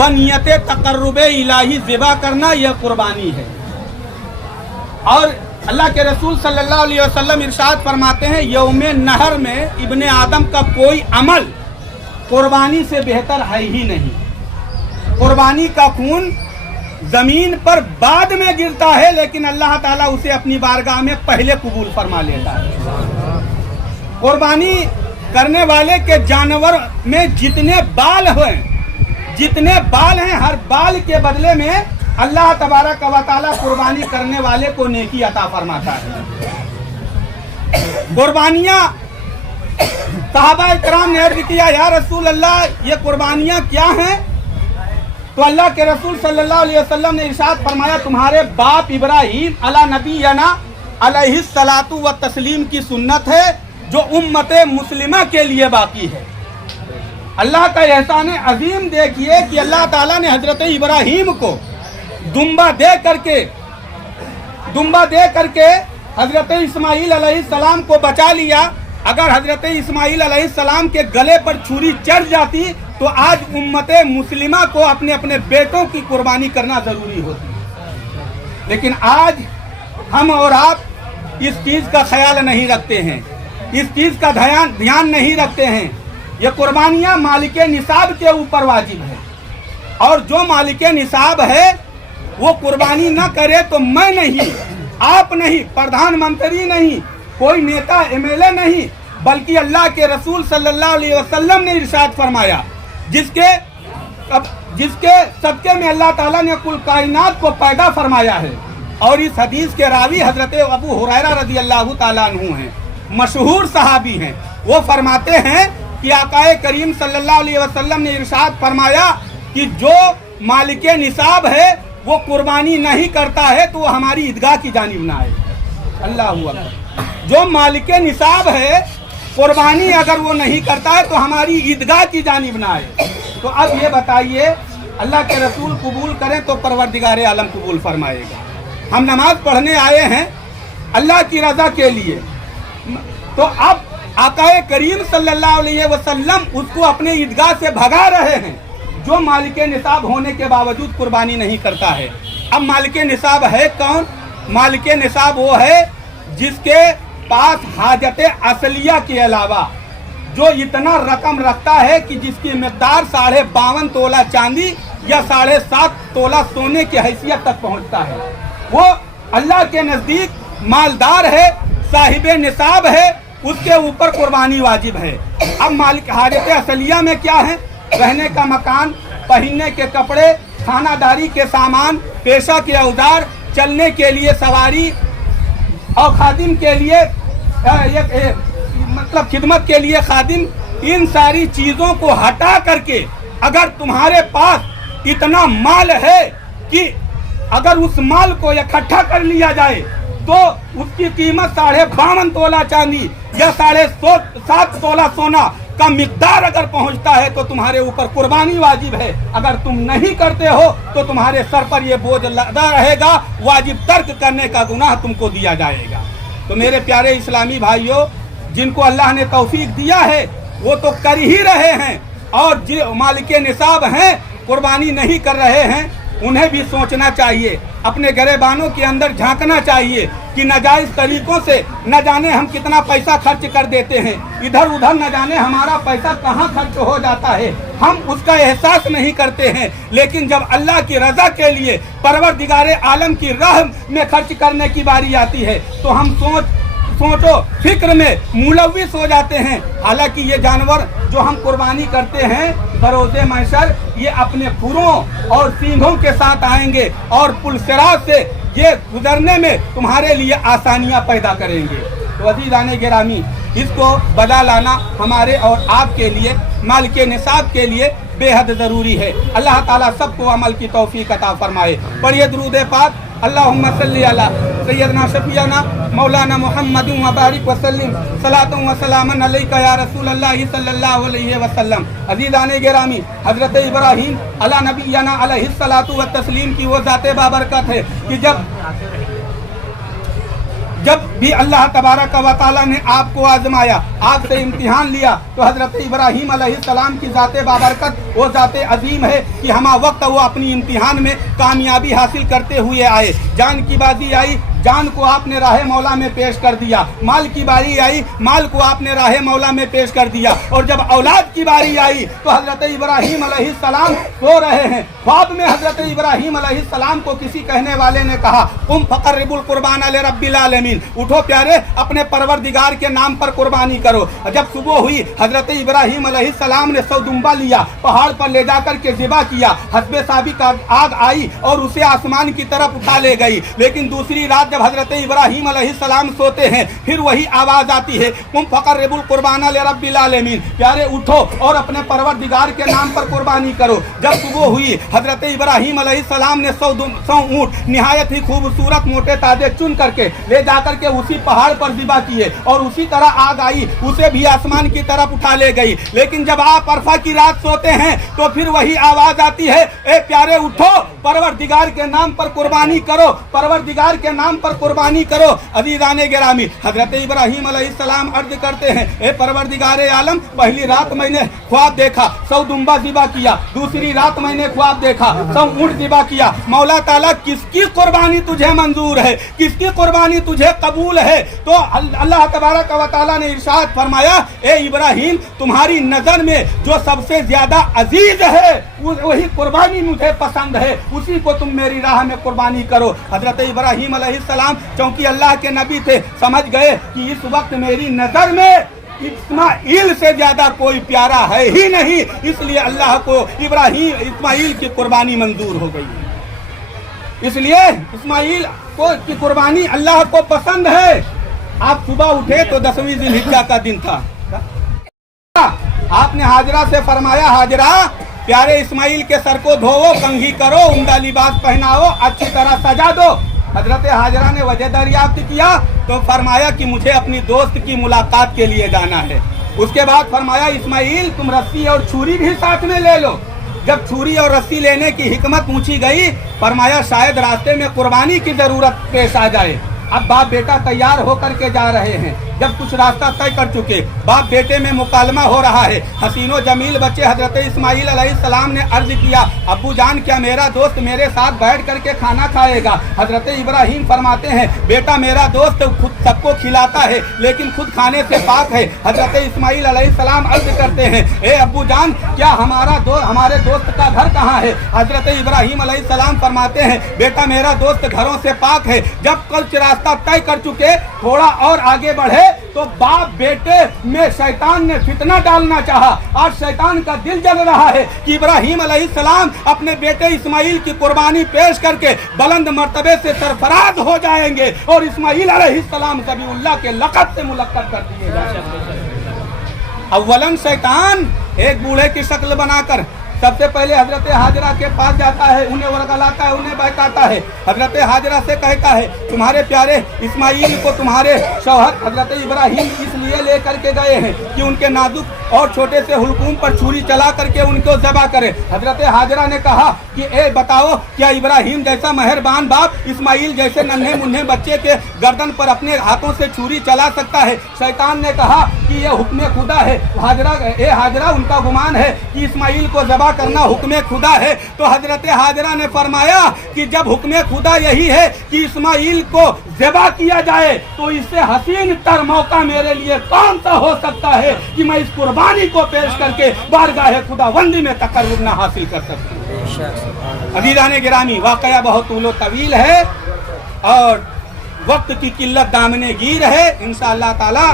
बनियत तकर्रुब इलाही ज़िबा करना यह कुर्बानी है। और अल्लाह के रसूल सल्लल्लाहु अलैहि वसल्लम इरशाद फरमाते हैं, यौम नहर में इब्ने आदम का कोई अमल कुर्बानी से बेहतर है ही नहीं। कुर्बानी का खून जमीन पर बाद में गिरता है, लेकिन अल्लाह ताला उसे अपनी बारगाह में पहले कबूल फरमा लेता है। कुर्बानी करने वाले के जानवर में जितने बाल हैं, हर बाल के बदले में अल्लाह तबारक व तआला कुर्बानी करने वाले को नेकी अता फरमाता है। कुर्बानियाँ, सहाबा इकराम ने अर्ज़ किया, या रसूल अल्लाह, ये कुर्बानियाँ क्या हैं? तो अल्लाह के रसूल सल्लल्लाहु अलैहि वसल्लम ने इरशाद फरमाया, तुम्हारे बाप इब्राहीम अला नबीना अलैहि सलातु व तस्लीम की सुन्नत है जो उम्मत मुस्लिमा के लिए बाकी है। अल्लाह का एहसान अजीम देखिए कि अल्लाह ताला ने हजरत इब्राहीम को दुम्बा दे करके हजरत इस्माइल अलैहिस्सलाम को बचा लिया। अगर हजरत इस्माइल अलैहिस्सलाम के गले पर छुरी चढ़ जाती तो आज उम्मत मुस्लिमा को अपने अपने बेटों की कुर्बानी करना जरूरी होती। लेकिन आज हम और आप इस चीज का ख्याल नहीं रखते हैं, इस चीज का ध्यान नहीं रखते हैं। ये कुर्बानियां मालिके निसाब के ऊपर वाजिब है, और जो मालिके निसाब है वो कुर्बानी न करे तो मैं नहीं, आप नहीं, प्रधानमंत्री नहीं, कोई नेता एमएलए नहीं, बल्कि अल्लाह के रसूल सल्लल्लाहु अलैहि वसल्लम ने इरशाद फरमाया, जिसके सबके में अल्लाह ताला ने कुल कायनात को पैदा फरमाया है। और इस हदीस के रावी हजरत अबू हुरैरा रज़ी अल्लाह ताला अन्हु हैं, मशहूर सहाबी हैं। वो फरमाते हैं कि आकाए करीम सल्लल्लाहु अलैहि वसल्लम ने इरशाद फरमाया कि जो मालिके निसाब है वो कुर्बानी नहीं करता है तो वो हमारी ईदगाह की जानिब ना आए। अल्लाहू अकबर। जो मालिके निसाब है कुर्बानी अगर वो नहीं करता है तो हमारी ईदगाह की जानिब ना आए। तो अब ये बताइए, अल्लाह के रसूल कबूल करें तो परवरदिगार आलम कबूल फरमाएगा। हम नमाज पढ़ने आए हैं अल्लाह की रजा के लिए, तो अब आकाए करीम सल्लल्लाहु अलैहि वसल्लम उसको अपने ईदगाह से भगा रहे हैं जो मालिके निसाब होने के बावजूद कुर्बानी नहीं करता है। अब मालिके निसाब है कौन? मालिके निसाब वो है जिसके पास हाजत असलिया के अलावा जो इतना रकम रखता है कि जिसकी मिकदार 52.5 तोला चांदी या 7.5 तोला सोने की हैसियत तक पहुंचता है, वो अल्लाह के नजदीक मालदार है, साहिबे निसाब है, उसके ऊपर कुर्बानी वाजिब है। अब मालिक हाजत असलिया में क्या है? रहने का मकान, पहनने के कपड़े, खानादारी के सामान, पेशा के औजार, चलने के लिए सवारी और खादिम के लिए मतलब खिदमत के लिए खादिम, इन सारी चीजों को हटा करके अगर तुम्हारे पास इतना माल है कि अगर उस माल को इकट्ठा कर लिया जाए तो उसकी कीमत 52.5 तोला चांदी या 7.5 तोला सोना का मिकदार अगर पहुंचता है तो तुम्हारे ऊपर कुर्बानी वाजिब है। अगर तुम नहीं करते हो तो तुम्हारे सर पर यह बोझ लदा रहेगा, वाजिब तर्क करने का गुनाह तुमको दिया जाएगा। तो मेरे प्यारे इस्लामी भाइयों, जिनको अल्लाह ने तौफीक दिया है वो तो कर ही रहे हैं, और जो मालिके निसाब हैं कुर्बानी नहीं कर रहे हैं उन्हें भी सोचना चाहिए, अपने गरेबानों के अंदर झांकना चाहिए कि नाजायज तरीकों से न जाने हम कितना पैसा खर्च कर देते हैं, इधर उधर न जाने हमारा पैसा कहाँ खर्च हो जाता है, हम उसका एहसास नहीं करते हैं। लेकिन जब अल्लाह की रजा के लिए परवरदिगारे आलम की राह में खर्च करने की बारी आती है तो हम सोचो फिक्र में मुलव्विस हो जाते हैं। हालांकि ये जानवर जो हम कुर्बानी करते हैं बरोज़े महशर ये अपने खुरों और सींगों के साथ आएंगे और पुलसिरात से ये गुजरने में तुम्हारे लिए आसानियां पैदा करेंगे। तो अज़ीज़ाने गिरामी, इसको बजा लाना हमारे और आपके लिए, मालिके निसाब के लिए बेहद ज़रूरी है। अल्लाह ताला सबको अमल की तौफीक अता फरमाए। पढ़िए दुरूद पाक, अल्लाहुम्मा सल्ली अला सय्यदना शफीअना मौलाना मुहम्मदिन व बारिक व सल्लिम सलातन व सलामन अलैका या रसूलल्लाह सल्लल्लाहु अलैहि वसल्लम। अज़ीज़ाने गिरामी, हज़रत इब्राहीम अला नबीना अलैहि सलातु व तस्लीम की वो ज़ाते बाबरकत है कि जब भी अल्लाह तबारक व तआला ने आपको आजमाया, आपसे इम्तिहान लिया, तो हजरत इब्राहीम अलैहिस्सलाम की ज़ाते बाबरकत वो ज़ाते अजीम है कि हमा वक्त वो अपनी इम्तिहान में कामयाबी हासिल करते हुए आए। जान की बाजी आई, जान को आपने राह मौला में पेश कर दिया। माल की बारी आई, माल को आपने राह मौला में पेश कर दिया। और जब औलाद की बारी आई तो हजरत इब्राहीम अलैहिस्सलाम सो रहे हैं। ख्वाब में हजरत इब्राहीम अलैहिस्सलाम को किसी कहने वाले ने कहा, कुम फक़र्रिबुल कुर्बान ले रब्बिल आलमीन, उठो प्यारे अपने परवरदिगार के नाम पर कुर्बानी करो। जब सुबह हुई, हजरत इब्राहीम अलैहिस्सलाम ने 100 दुम्बा लिया, पहाड़ पर ले जाकर के ज़िबा किया। हस्बे साबिक आग आई और उसे आसमान की तरफ उठा ले गई। लेकिन दूसरी रात जब हजरत इब्राहीम अलैहिस्सलाम सोते हैं, फिर वही आवाज आती है, कुम फक़र्रिबुल कुर्बान ले रब्बिल आलमीन, प्यारे उठो और अपने परवरदिगार के नाम पर कुर्बानी करो। जब सुबह हुई, हजरत इब्राहीम अलैहिस्सलाम ने 100 ऊँट निहायत ही खूबसूरत मोटे ताजे चुन करके ले जाकर के उसी पहाड़ पर ज़िबा किए और उसी तरह आग आई, उसे भी आसमान की तरफ उठा ले गई। लेकिन जब आप अरफा की रात सोते हैं तो फिर वही आवाज आती है, ए प्यारे उठो परवरदिगार के नाम पर कुर्बानी करो, परवरदिगार के नाम पर कुर्बानी करो। अज़ीज़ाने गिरामी, हजरत इब्राहीम अलैहिस्सलाम अर्ज करते हैं, ए परवरदिगार आलम, पहली रात मैंने ख्वाब देखा 100 दुम्बा ज़िबा किया, दूसरी रात मैंने ख्वाब देखा 100 ऊँट ज़िबा किया। मौला ताला किसकी कुर्बानी तुझे मंजूर है, किसकी कुर्बानी तुझे कबूल है? तो अल्लाह तबारक व तआला ने इरशाद फरमाया, ए इब्राहीम, तुम्हारी नजर में जो सबसे ज्यादा अजीज है वही कुर्बानी मुझे पसंद है, उसी को तुम मेरी राह में कुर्बानी करो। हजरत इब्राहीम अलैहिस्सलाम चूंकि अल्लाह के नबी थे, समझ गए कि इस वक्त मेरी नजर में इस्माइल से ज्यादा कोई प्यारा है ही नहीं, इसलिए अल्लाह को इस्माइल की कुर्बानी मंजूर हो गई। इसलिए इस्माइल को की कुर्बानी अल्लाह को पसंद है। आप सुबह उठे तो 10वीं ज़िलहिज्जा का दिन था। आपने हाजरा से फरमाया, हाजरा प्यारे इस्माइल के सर को धोवो, कंघी करो, उम्दा लिबास पहनाओ, अच्छी तरह सजा दो। हजरत हाजरा ने वजह दरियाफ्त किया तो फरमाया कि मुझे अपनी दोस्त की मुलाकात के लिए जाना है। उसके बाद फरमाया, इस्माइल तुम रस्सी और छुरी भी साथ में ले लो। जब छुरी और रस्सी लेने की हिकमत पूछी गई, फरमाया शायद रास्ते में कुर्बानी की जरूरत पेश आ जाए। अब बाप बेटा तैयार होकर के जा रहे हैं। जब कुछ रास्ता तय कर चुके, बाप बेटे में मुकालमा हो रहा है। हसीनो जमील बच्चे हजरत इस्माइल अलैहिस्सलाम ने अर्ज किया, अब्बू जान क्या मेरा दोस्त मेरे साथ बैठ करके खाना खाएगा? हजरत इब्राहीम फरमाते हैं, बेटा मेरा दोस्त खुद सबको खिलाता है लेकिन खुद खाने से पाक है। हजरत इस्माइल अलैहिस्सलाम अर्ज करते हैं, ए अब्बू जान क्या हमारे दोस्त का घर कहाँ है? हजरत इब्राहीम अलैहिस्सलाम फरमाते हैं, बेटा मेरा दोस्त घरों से पाक है। जब कुछ रास्ता तय कर चुके, थोड़ा और आगे बढ़े तो बाप बेटे में शैतान ने फितना डालना चाहा। आज शैतान का दिल जल रहा है कि इब्राहीम अलैहिस्सलाम अपने बेटे इस्माइल की कुर्बानी पेश करके बुलंद मर्तबे से सरफराज हो जाएंगे और इस्माइल अलैहिस्सलाम ज़बीहुल्लाह के लक़ब से मुलक़्क़ब कर दिए जाएंगे। अव्वलन शैतान एक बूढ़े की शक्ल बनाकर सबसे पहले हजरत हाजरा के पास जाता है, उन्हें वरगलाता है, उन्हें बहकाता है। हजरत हाजरा से कहता है, तुम्हारे प्यारे इस्माइल को तुम्हारे शौहर हजरत इब्राहीम इसलिए लेकर के गए हैं कि उनके नाजुक और छोटे से हुलकूम पर छुरी चला करके उनको ज़बह करे। हजरत हाजरा ने कहा कि ए बताओ, क्या इब्राहीम जैसा मेहरबान बाप इस्माइल जैसे नन्हे मुन्ने बच्चे के गर्दन पर अपने हाथों से छुरी चला सकता है? शैतान ने कहा कि यह हुक्म खुदा है। हाजरा उनका गुमान है कि इस्माइल को ज़बह करना हुक्म खुदा है। तो हजरत हाजरा ने फरमाया कि जब हुक्म खुदा यही है कि इस्माइल को ज़बह किया जाए तो इससे हसीन तर मौका मेरे लिए कौन सा हो सकता है कि मैं इस कुर्बानी को पेश करके बारगाह खुदावंदी में तकर्रुब न हासिल कर सकूं। अज़ीज़ाने गिरामी, वाक़या बहुत तूलो तवील है और वक्त की किल्लत दामने गिर है। इंशाअल्लाह ताला